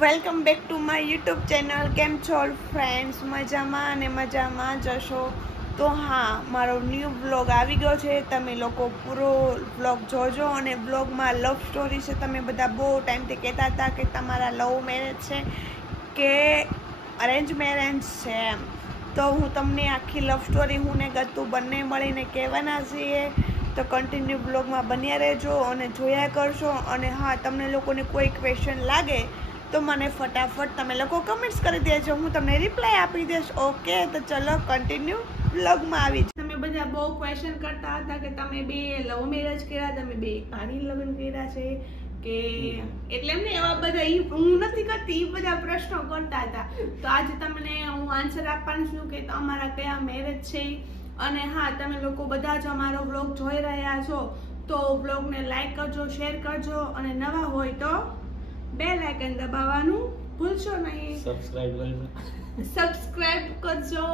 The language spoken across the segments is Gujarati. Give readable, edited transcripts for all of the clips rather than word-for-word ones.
Welcome back to my YouTube channel. કેમ છો ફ્રેન્ડ્સ? મજામાં અને મજામાં જશો તો હા, મારો ન્યૂ બ્લોગ આવી ગયો છે. તમે લોકો પૂરો બ્લોગ જોજો. અને બ્લોગમાં લવ સ્ટોરી છે. તમે બધા બહુ ટાઈમથી કહેતા હતા કે તમારા લવ મેરેજ છે કે અરેન્જ મેરેજ છે એમ. તો હું તમને આખી લવ સ્ટોરી હું ને ગતું બંને મળીને કહેવાના છીએ. તો કન્ટિન્યુ બ્લોગમાં બન્યા રહેજો અને જોયા કરશો. અને હા, તમને લોકોને કોઈ ક્વેશ્ચન લાગે તો મને ફટાફટ તમે લોકો કમેન્ટ્સ કરી દેજો, હું તમને રિપ્લાય આપી દઈશ. ઓકે, તો ચલો કન્ટિન્યુ બ્લોગમાં આવી. તમે બધા બહુ ક્વેશ્ચન કરતા હતા કે તમે બે લવ મેરેજ કર્યા, તમે બે પાડી લગ્ન કર્યા છે કે એટલે એમને એવા બધા હું નથી કરતી, એ બધા પ્રશ્નો કરતા હતા. તો આજે તમને હું આન્સર આપવાનું છું કે તમારા કયા મેરેજ છે. અને હા, તમે લોકો બધા જ અમારો બ્લોગ જોઈ રહ્યા છો તો બ્લોગને લાઈક કરજો, શેર કરજો અને નવા હોય તો બેલ આઇકન દબાવવાનું ભૂલશો નહીં. સબસ્ક્રાઇબ કરજો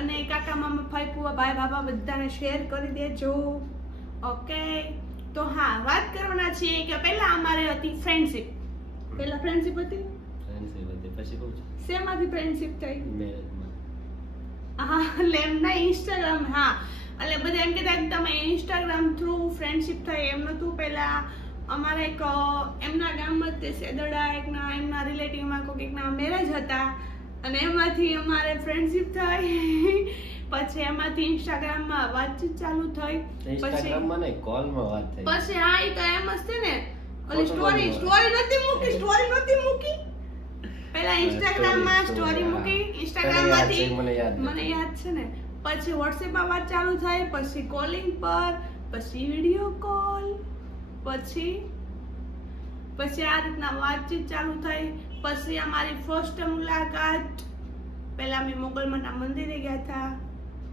અને કાકા મામા ભાઈ ફુવા ભાઈ બાબા બધાને શેર કરી દેજો. ઓકે, તો હા, વાત કરવાના છીએ કે પહેલા અમારે હતી ફ્રેન્ડશિપ. પહેલા ફ્રેન્ડશિપ હતી પછી શેમાંથી ફ્રેન્ડશિપ થઈ? હા, એટલે એમ ના ઇન્સ્ટાગ્રામ. હા, એટલે બધા એમ કહેતા તમે ઇન્સ્ટાગ્રામ થ્રુ ફ્રેન્ડશિપ થઈ, એમ નતું. પહેલા અમારે એક એમના ગામમાં તે સેદડા એમના રિલેટિવમાં કોઈક એકના મેરેજ હતા અને એમાંથી અમારે ફ્રેન્ડશિપ થઈ. પછી એમાંથી ઇન્સ્ટાગ્રામમાં વાતચીત ચાલુ થઈ. ઇન્સ્ટાગ્રામમાં નહીં, કોલમાં વાત થઈ. પછી હા, એ તો એમ જ છે ને, ઓલી સ્ટોરી નહોતી મૂકી. પહેલા ઇન્સ્ટાગ્રામમાં સ્ટોરી મૂકી, ઇન્સ્ટાગ્રામમાંથી મને યાદ છે ને. પછી વોટ્સએપમાં વાત ચાલુ થાય, પછી કોલિંગ પર, પછી વિડીયો કોલ, પછી આ રીતના વાતચીત ચાલુ થઈ. પછી અમારી ફર્સ્ટ મુલાકાત પહેલા અમે મોગલમાના મંદિરે ગયા હતા.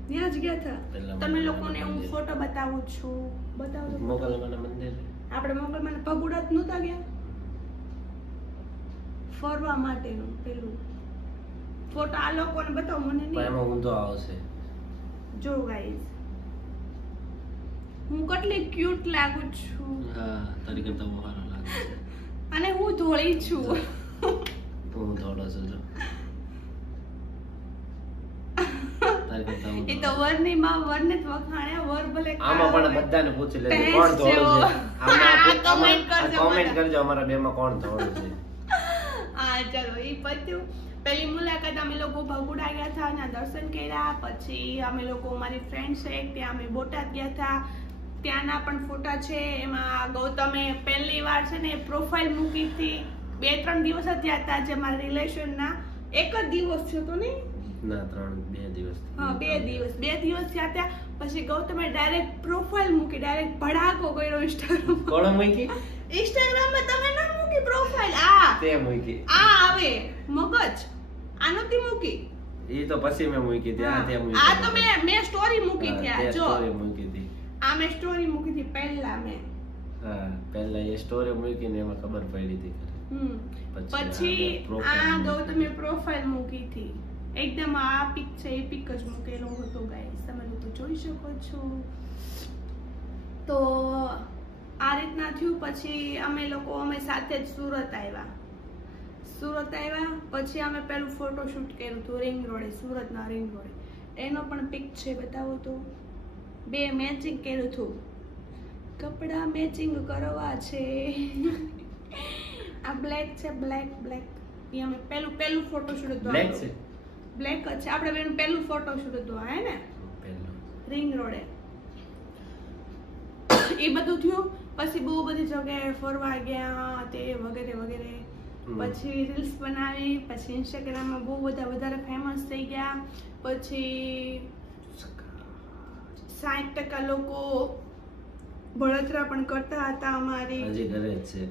ત્યાં જ ગયા હતા. તમે લોકોને હું ફોટો બતાવું છું. બતાવો મોગલમાના મંદિરે. આપણે મોગલમાના પગુડા જ નહોતા ગયા ફરવા માટેનું? પેલું ફોટો આ લોકોને બતાવો, મને નહીં. એમાં ઊંધો આવશે. જો ગાઈસ, હું કેટલી ક્યુટ લાગુ છું. હા, તારી કરતા બહુ સારો લાગે છે. અને હું ધોળી છું. હું ધોળો છું. જો એ તો વરની માં વરને જ વખાણ્યા. વર ભલે આમાં પણ બધાને પૂછી લેજો કોણ ધોળો છે. આમાં કમેન્ટ કરજો અમારા બેમાં કોણ ધોળો છે. હા, ચલો એ પત્યું. પહેલી મુલાકાત અમે લોકો ભગુડા ગયા હતા અને દર્શન કર્યા. પછી અમે લોકો, મારી ફ્રેન્ડ છે ત્યાં અમે બોટાદ ગયા હતા. ત્યાંના પણ ફોટા છે. એમાં ગૌતમે પહેલી વાર છે ને પ્રોફાઇલ મૂકી હતી. 2-3 દિવસ જ થયા હતા જે મારા રિલેશનના. એક જ દિવસ થયો તો નહીં ના, 2 દિવસ. હા, 2 દિવસ થયા હતા. પછી ગૌતમે ડાયરેક્ટ પ્રોફાઇલ મૂકી, ડાયરેક્ટ ભડાકો કર્યો ઇન્સ્ટાગ્રામ. કોણ મૂકી? ઇન્સ્ટાગ્રામમાં તમે ન મૂકી પ્રોફાઇલ. તે મૂકી. આવે મગજ. આ નહોતી મૂકી. એ તો પછી મેં મૂકી હતી. આ તો મેં સ્ટોરી મૂકી હતી. જો સ્ટોરી મૂકી હતી. આ મેં સ્ટોરી મૂકી હતી પહેલા. પહેલા એ સ્ટોરી મૂકીને એમાં ખબર પડી હતી. પછી આ ગૌતમે પ્રોફાઇલ મૂકી હતી. એકદમ આ પિક છે એ પિક જ મૂકેલો હતો ગાઈસ, તમે લોકો જોઈ શકો છો. તો આ રીતના થયું. પછી અમે સાથે જ સુરત આવ્યા. પછી અમે પેલું ફોટોશૂટ કર્યું હતું રિંગ રોડે, સુરતના રિંગ રોડે. એનો પણ પિક છે, બતાવો તો. 2 મેચિંગ કર્યું હતું. કપડા મેચિંગ કરવા છે. આ બ્લેક છે, બ્લેક. એ અમે પેલું ફોટોશૂટ હતું. બ્લેક જ છે. આપણે બેનું પેલું ફોટોશૂટ હતું, હે ને, રિંગ રોડે. એ બધું થયું. પછી બહુ બધી જગ્યાએ ફરવા ગયા તે વગેરે. પછી રીલ્સ બનાવી. પછી ઇન્સ્ટાગ્રામમાં બહુ વધારે ફેમસ થઈ ગયા. પછી 60% લોકો બળતરા પણ કરતા હતા અમારી.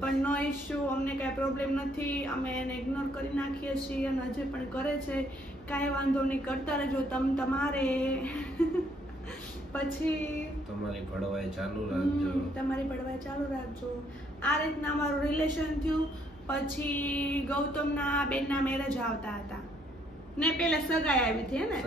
પણ નો ઇશ્યુ, અમને કઈ પ્રોબ્લેમ નથી. અમે એને ઇગ્નોર કરી નાખીએ છીએ અને હજી પણ કરે છે. કાંઈ વાંધો નહીં, કરતા રહેજો તમારે. પછી તમારી ભળવાઈ ચાલુ રાખજો. આ રીતના અમારું રિલેશન થયું. પછી ગૌતમના બેનના મેરેજ આવતા હતા ને પેલા સગાઈ આવી હતી, હે ને?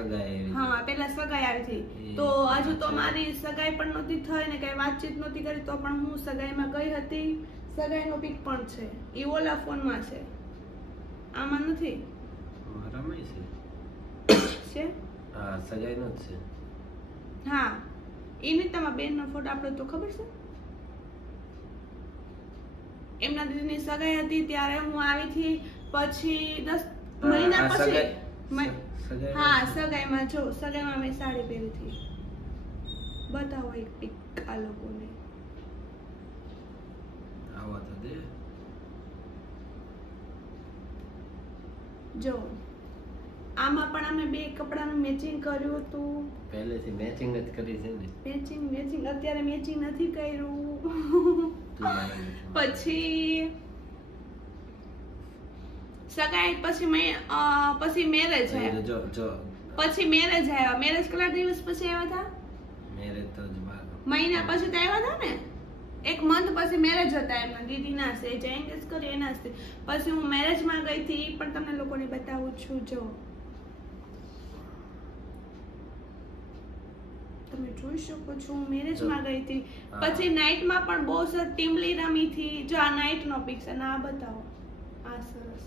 હા, પેલા સગાઈ આવી હતી. તો હજુ તો મારી સગાઈ પણ નહોતી થઈ ને કઈ વાતચીત નહોતી કરી, તો પણ હું સગાઈમાં ગઈ હતી. સગાઈનો પિક પણ છે. ઈ ઓલા ફોનમાં છે, આમાં નથી. મારામાં છે હા, સગાઈનો જ છે. હા, એની તમારા બેનનો ફોટો આપણે તો ખબર છે. એમના દીદીની સગાઈ હતી ત્યારે હું આવી હતી. પછી 10 મહિના પછી હા, સગાઈમાં જો સગાઈમાં મેં સાડી પહેરી હતી. બતાવો એક પિક આ લોકોને. આવા તો દે. જો આમાં પણ અમે બે કપડાનું મેચિંગ કર્યું હતું. પહેલેથી મેચિંગ જ કરી છે ને. મેચિંગ અત્યારે મેચિંગ નથી કર્યું. પછી સગાઈ પછી પછી મેરેજ આવ્યા. જો પછી મેરેજ આવ્યા. મેરેજ કેટલા દિવસ પછી આવ્યા હતા? મેરેજ તો મહિના પછી તો આવ્યા હતા ને. એક મંથ પછી મેરેજ હતા એમના દીદીના છે, જે એન્ગેજ કરી એના છે. પછી હું મેરેજમાં ગઈ હતી, પણ તમને લોકોને બતાવું છું. જો તમે જોઈ શકો છો, હું મેરેજમાં ગઈ હતી. પછી નાઇટમાં પણ બહુ સરસ ટીમલી રમી હતી. જો આ નાઇટનો પિક છે, ના બતાવો. આ સરસ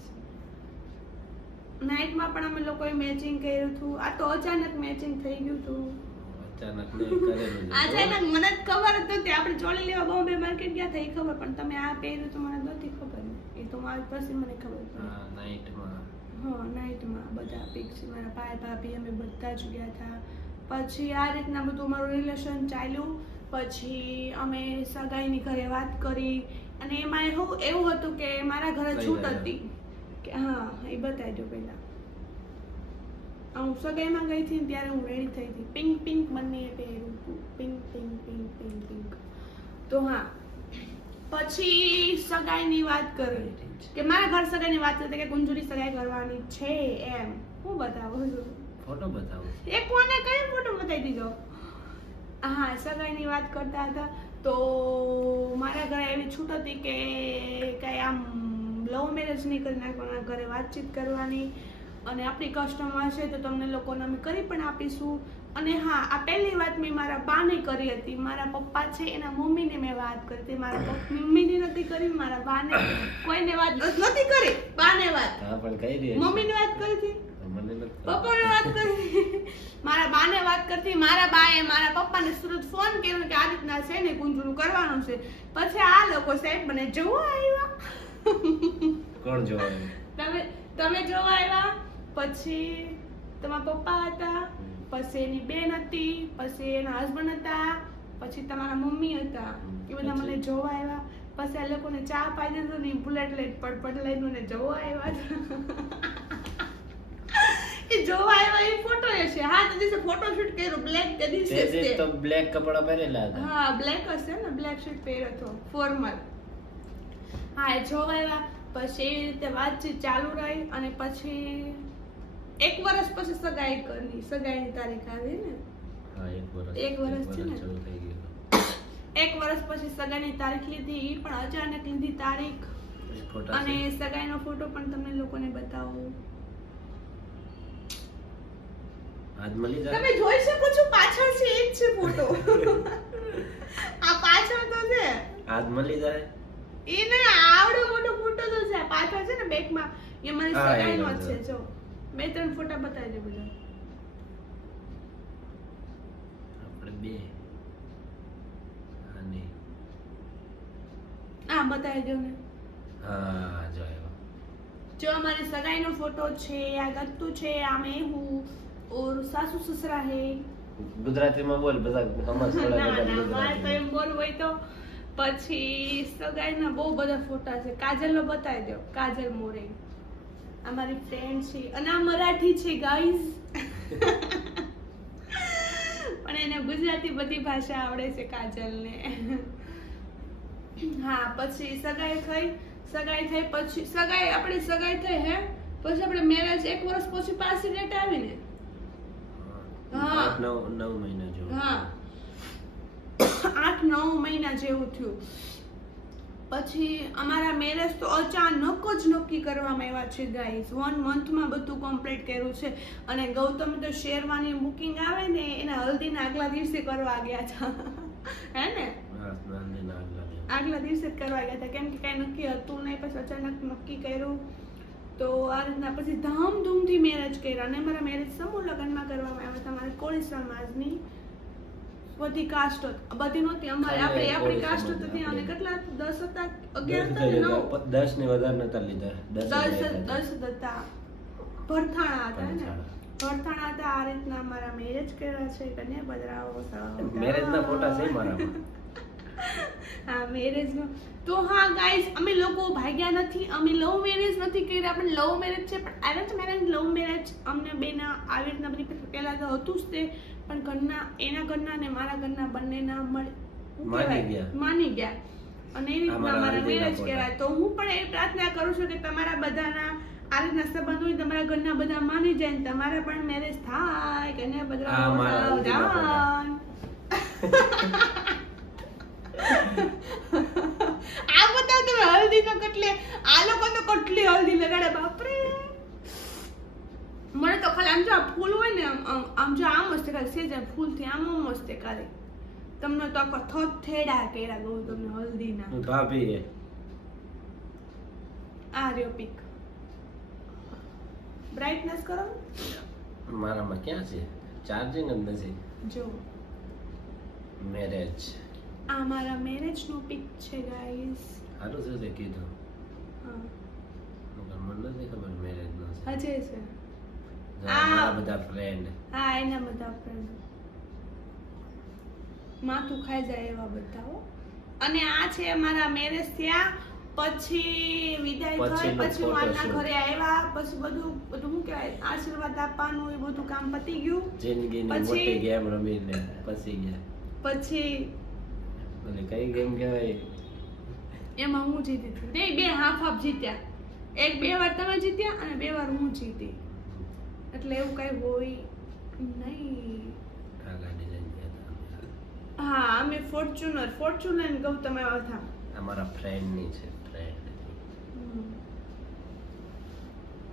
નાઇટમાં પણ અમે લોકોએ મેચિંગ કર્યું હતું. આ તો અચાનક મેચિંગ થઈ ગયું હતું. અચાનક મને જ ખબર હતી. આપણે ચોલી લેવા બોમ્બે માર્કેટ ગયા હતા, એ ખબર, પણ તમે આ પહેર્યું તો મને નથી ખબર. એ તો મારી પછી મને ખબર પડી. નાઇટમાં બધા પિક્સ મારા ભાઈ ભાભી અમે બધા જ ગયા હતા. પછી આ રીતના બધું મારું રિલેશન ચાલ્યું. પછી અમે સગાઈની ઘરે વાત કરી, અને એમાં એવું હતું કે મારા ઘરે છૂટ હતી કે હા, એ બતાવી દો પહેલા. હું સગાઈમાં ગઈ હતી ત્યારે હું રેડી થઈ હતી. પિંક બંને પહેર્યું હતું. પિંક. તો હા, પછી સગાઈની વાત કરી કે મારા ઘર સગાઈની વાત કરતા કે કુંજુરી સગાઈ કરવાની છે એમ. હું બતાવું છું ફોટો બતાવો. એક કોને કયો ફોટો બતાવી દીધો? હા, સગાઈની વાત કરતા હતા. તો મારા ઘરે એવી છૂટ હતી કે કઈ આમ લવ મેરેજ નહીં કરી નાખવાના, ઘરે વાતચીત કરવાની, અને આપણી કસ્ટમર છે તો તમને લોકોને અમે કરી પણ આપીશું. અને હા, આ પહેલી વાત મેં મારા બાને કરી હતી. મારા પપ્પા છે એના મમ્મીને મેં વાત કરી હતી. મારા મમ્મીને નથી કરી, મારા બાને કોઈને વાત નથી કરી. બાને વાત મમ્મીને વાત કરી હતી, પપ્પાને વાત કરી, મારા બાને વાત કરતી. મારા બાએ મારા પપ્પાને સુરત ફોન કર્યો કે આ રીતના છે ને કુંજરું કરવાનું છે. પછી આ લોકો સાહેબ મને જોવા આવ્યા. કોણ જોવા આવ્યા? તમે જોવા આવ્યા. પછી તમારા પપ્પા હતા, પછી એની બેન હતી, પછી એના હસબન્ડ હતા, પછી તમારા મમ્મી હતા. એ બધા મને જોવા આવ્યા. પછી આ લોકોને ચા પાઈ દીધું ને બુલેટ લઈને પડપડ લઈને મને જોવા આવ્યા. એ જોવા આવ્યા એ ફોટો છે. હા, તે દિવસે ફોટોશૂટ કર્યું બ્લેક. તે દિવસે તો બ્લેક કપડા પહેરેલા હતા. હા, બ્લેક હશે ને, બ્લેક શર્ટ પહેર્યો હતો ફોર્મલ. હા, એ જોવા આવ્યા. પછી એવી રીતે વાતચીત ચાલુ રહી. અને પછી 1 વર્ષ પછી સગાઈની તારીખ આવી ને. હા, 1 વર્ષ છે ને. 1 વર્ષ પછી સગાઈની તારીખ લીધી, પણ અચાનક લીધી તારીખ. અને સગાઈનો ફોટો પણ તમને લોકોને બતાવું. તમે જોઈ શકો છો, પાછળ છે એ જ છે ફોટો. આ પાછળ તો છે. આજ મળી જાય એને આવડો મોટો ફોટો તો છે. પાછળ છે ને બેકમાં, એ મારી સગાઈનો જ છે. જો 2-3 ફોટા બતાવી દે બધા. આપણે બે અને આ બતાવી દો ને. હા, જો અમારી સગાઈનો ફોટો છે. આ ગત્તુ છે, આ મેં હું, और सासू ससुरा है. ગુજરાતીમાં બોલ બધા સમજ પડે. ના, તો એમ બોલવું હોય તો. પછી સગાઈના બહુ બધા ફોટા છે. કાજલનો બતાવી દો. કાજલ મોરે અમારી ફ્રેન્ડ છે, અને આ મરાઠી છે ગાઈઝ. પણ એને ગુજરાતી બધી ભાષા આવડે છે કાજલને. હા, પછી સગાઈ થઈ પછી આપણી સગાઈ થઈ હે. પછી આપણે મેરેજ 1 વર્ષ પછી પાછી ડેટ આવી ને. 8-9 મહિના જેવું. હા, 8-9 મહિના જેવું થયું. પછી અમારા મેરેજ તો અચાનક જ નક્કી કરવામાં આવ્યા છે ગાઈઝ. 1 મંથમાં બધું કમ્પ્લીટ કર્યું છે. અને ગૌતમ તો શેરવાની બુકિંગ આવે ને એના હલ્દીના આગલા દિવસે કરવા ગયા હતા. હે ને? આગલા દિવસે જ કરવા ગયા હતા, કેમ કે કઈ નક્કી હતું નહીં, પછી અચાનક નક્કી કર્યું. તો આ રીતના પછી ધામધૂમથી મેરેજ કર્યા, અને મારા મેરેજ સમૂહ લગ્નમાં કરવામાં આવ્યા હતા. મારે કોળી સમાજની બધી કાસ્ટ બધી નહોતી, અમારે આપણી કાસ્ટ હતી. અને કેટલા 10 હતા, 11 હતા, 10 ને વધારે નતા લીધા, 10 હતા. ભરથાણા હતા ને, ભરથાણા હતા. આ રીતના અમારા મેરેજ કર્યા છે. કન્યા પધરાવો. મેરેજ ના ફોટા છે મારામાં. હા, મેરેજ નો. તો હા ગાઈઝ, અમે લોકો ભાગ્યા નથી, અમે લવ મેરેજ નથી કર્યા, પણ લવ મેરેજ છે, પણ અરેન્જ મેરેજ લવ મેરેજ અમને બેના આવી રીતના બધી પહેલા તો હતું જ તે, પણ ઘરના એના ઘરના ને મારા ઘરના બંનેના માની ગયા, અને એ રીતના મારા મેરેજ કર્યા. તો હું પણ એ પ્રાર્થના કરું છું કે તમારા બધાના આ રીતના સંબંધ હોય, તમારા ઘરના બધા માની જાય, તમારા પણ મેરેજ થાય. કન્યા પધરાવો. આ બતાવ તમે હલ્દી તો કેટલી, આ લોકો તો કેટલી હલ્દી લગાડે બાપરે. મને તો ખાલી આમ જો ફૂલ હોય ને, આમ જો આમ મસ્ત કરે છે, જે ફૂલ થી આમ મસ્ત કરે. તમને તો આખો થોત થેડા કર્યા ગયું તમને હલ્દી ના. ભાભી આ રહ્યો પિક. બ્રાઇટનેસ કરો. મારામાં ક્યાં છે? ચાર્જિંગ જ નથી. જો મેરેજ, આ મારા મેરેજ નું પિક છે ગાઈસ. હારું છે તે કીધું. હા, મને નથી ખબર મેરેજ નો છે. હજે છે. આ બધા ફ્રેન્ડ. હા, એના બધા ફ્રેન્ડ. માથું ખાઈ જાય એવા બધા. અને આ છે મારા મેરેજ થયા પછી વિદાય થઈ, પછી હું આના ઘરે આવ્યા, પછી બધું શું કહેવાય, આશીર્વાદ આપવાનું એ બધું કામ પતી ગયું. જિંદગીની મોટી ગેમ રમીને પછી ગયા. પછી અને કઈ ગેમ કહેવાય? એમાં હું જીતી હતી. નહીં, 2 હાફ હાફ જીત્યા. 2 વાર તમે જીત્યા અને 2 વાર હું જીતી. એટલે એવું કઈ હોય નહીં. હા, અમે ફોર્ચ્યુનર ગૌતમ આવ્યા હતા. અમારા ફ્રેન્ડ ની છે, ફ્રેન્ડ.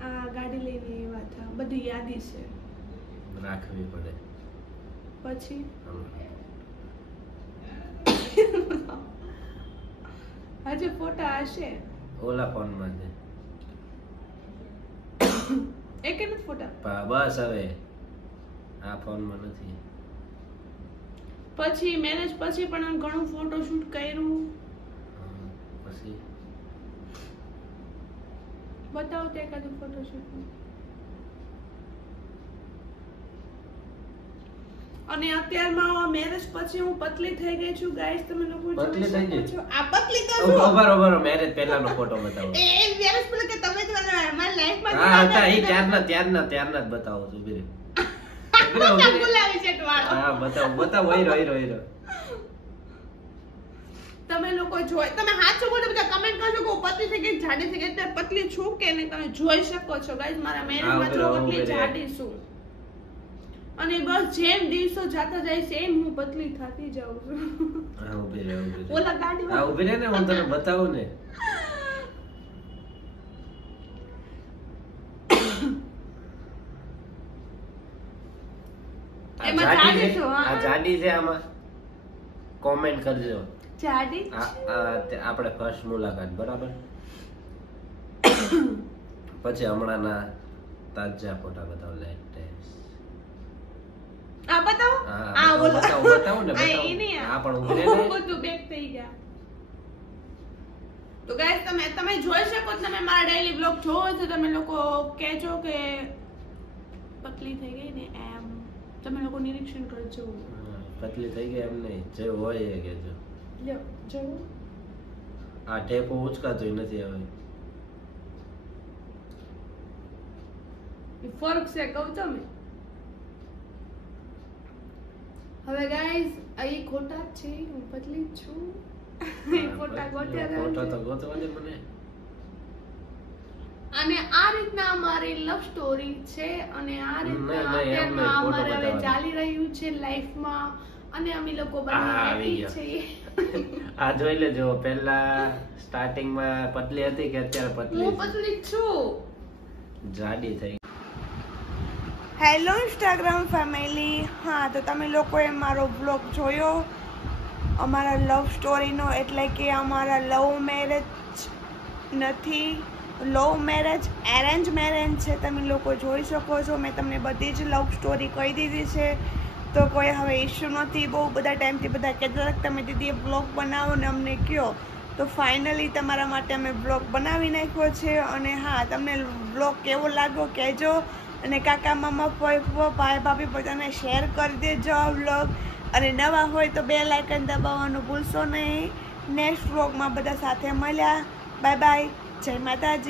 આ ગાડી લઈને આવ્યા હતા. બધી યાદી છે, રાખવી પડે. પછી હજુ ફોટા હશે ઓલા ફોન માં છે. એક જ ફોટા બસ. હવે આ ફોન માં નથી. પછી મેરેજ પછી પણ ઘણું ફોટોશૂટ કર્યું. પછી બતાવો તે એકાદું ફોટોશૂટ. અને અત્યારમાં મેરેજ પછી હું પતલી થઈ ગઈ છું ગાઈસ. તમે લોકો પતલી થઈ ગઈ છો? આ પતલી તો બરોબર. મેરેજ પહેલાનો ફોટો બતાવો. એ મેરેજ પહેલા કે તમે તો મારી લાઈફમાં હા હતા, એ ત્યારના જ બતાવો છો. બીરે બોલાવી છે ટવાળો. હા, બતાવો. હીરો તમે લોકો જોઈ, તમે હાચું બોલો, બધા કમેન્ટ કરજો કે હું પતલી થઈ ગઈ, જાડી થઈ ગઈ. અત્યારે પતલી છું કે નહીં તમે જોઈ શકો છો ગાઈસ. મારા મેરેજમાં જો પતલી જાડી છું, અને બસ જેમ દિવસો જાતા જાય છે એમ હું પતલી થતી જાઉં છું. હા, ઊભી રહે. ઓલા ગાડી હા, ઊભી રહે ને, હું તને બતાવું ને. એમાં જાડી છું. આ જાડી છે. આમાં કોમેન્ટ કરજો. જાડી આપણે ફર્સ્ટ મુલાકાત, બરાબર? પછી હમણાંના તાજા ફોટા બતાવો. આ બતાવો. આ બતાવો ને. આ પણ ઉભરે ને, બધું બેક થઈ ગયા. તો ગાઈસ તમે જોઈ શકો, તમે મારા ડેઈલી બ્લોગ જોવો તો તમે લોકો કહેજો કે પતલી થઈ ગઈ ને એમ. તમે લોકો નિરીક્ષણ કરજો. પતલી થઈ ગઈ એમ નહીં, જે હોય એ કહેજો. લ્યો જો આ ટેપો ઉચકાતોય નથી હવે. ફરક છે કહું તમે. હવે ગાઈસ આ ખોટા છે, હું પતલી છું. ફોટા તો ગોતવા દે મને. અને આ રીતના અમારી લવ સ્ટોરી છે, અને આ રીતના અત્યારમાં અમારે હવે ચાલી રહ્યું છે લાઈફમાં, અને અમે લોકો બંને હેપી છીએ. આ જોઈ લેજો, પહેલા સ્ટાર્ટિંગમાં પતલી હતી કે અત્યારે પતલી? હું પતલી છું, જાડી થઈ. Hello Instagram family. હા, તો તમે લોકોએ મારો બ્લોગ જોયો, અમારા લવ સ્ટોરીનો, એટલે કે અમારા લવ મેરેજ નથી, લવ મેરેજ એરેન્જ મેરેજ છે. તમે લોકો જોઈ શકો છો, મેં તમને બધી જ લવ સ્ટોરી કહી દીધી છે, તો કોઈ હવે ઇશ્યુ નથી. બહુ બધા ટાઈમથી બધા કહેતા તમે દીદી બ્લોગ બનાવો ને અમને કહો, તો ફાઇનલી તમારા માટે અમે બ્લોગ બનાવી નાખ્યો છે. અને હા, તમને બ્લોગ કેવો લાગ્યો કહેજો, અને કાકા મામા ભાઈ ભાભી બધાને શેર કરી દેજો આ બ્લોગ. અને નવા હોય તો બેલ આઇકન દબાવવાનું ભૂલશો નહીં. નેક્સ્ટ બ્લોગમાં બધા સાથે મળ્યા. બાય બાય, જય માતાજી.